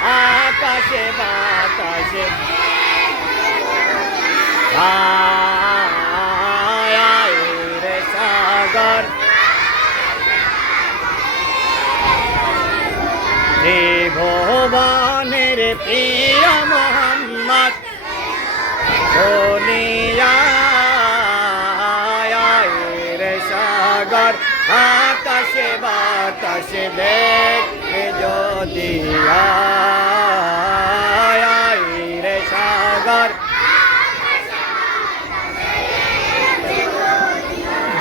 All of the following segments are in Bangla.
আকাশে বাতাসে আয় রে সাগর ত্রিভুবনের প্রিয় মোহাম্মদ দুনিয়ায় রে সাগর আকাশে বাতাসে দেখে যদি আয় রে সাগর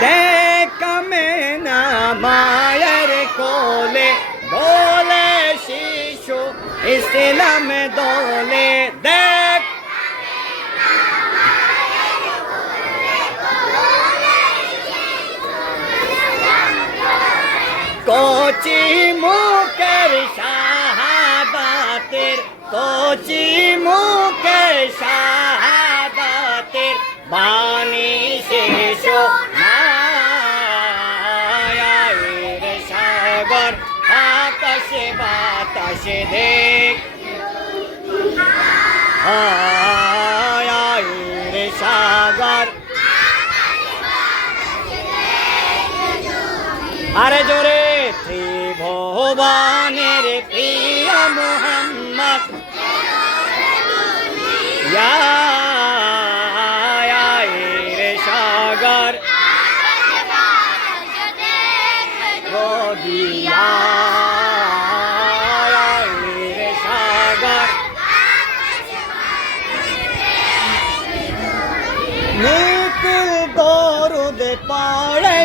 দেখ মেনা মায়ের কোলে দোলে শিশু ইসলাম দোলে দেখ কচি মুখের শাহাদাতের কচি মুখের শাহাদাতের বাণী শেষ রে সাগর আকাশে বাতাসে দেখ রে সাগর আরে জোরে ত্রিভুবনের প্রিয় মোহাম্মদ রে সাগর রে সাগর নিখিল দরুদ পড়ে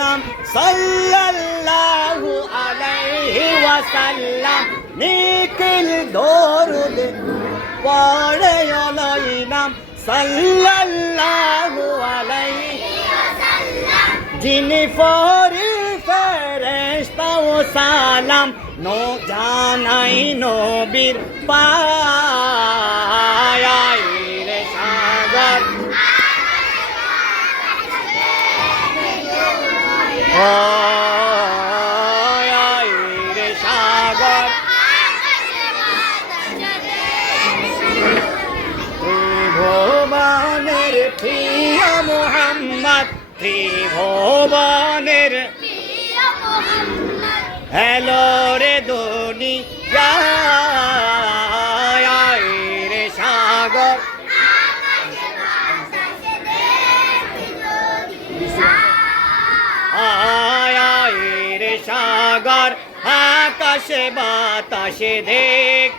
নাম সাল্লাল্লাহু আলাইহি ওয়াসাল্লাম নিখিল দরুদ পড়ে নাম সাল্লাল্লাহু আলাইহি ওয়াসাল্লাম যিনি ফরি ফেরেশতা ও সালাম নো জানাই নবীর পায় রে সাগর রে সাগর ত্রিভুবনের প্রিয় মোহাম্মদ ত্রিভুবনের হ্যালো রে দুনিয়া রে সাগর রে সাগর আকাশে বাতাসে দেখ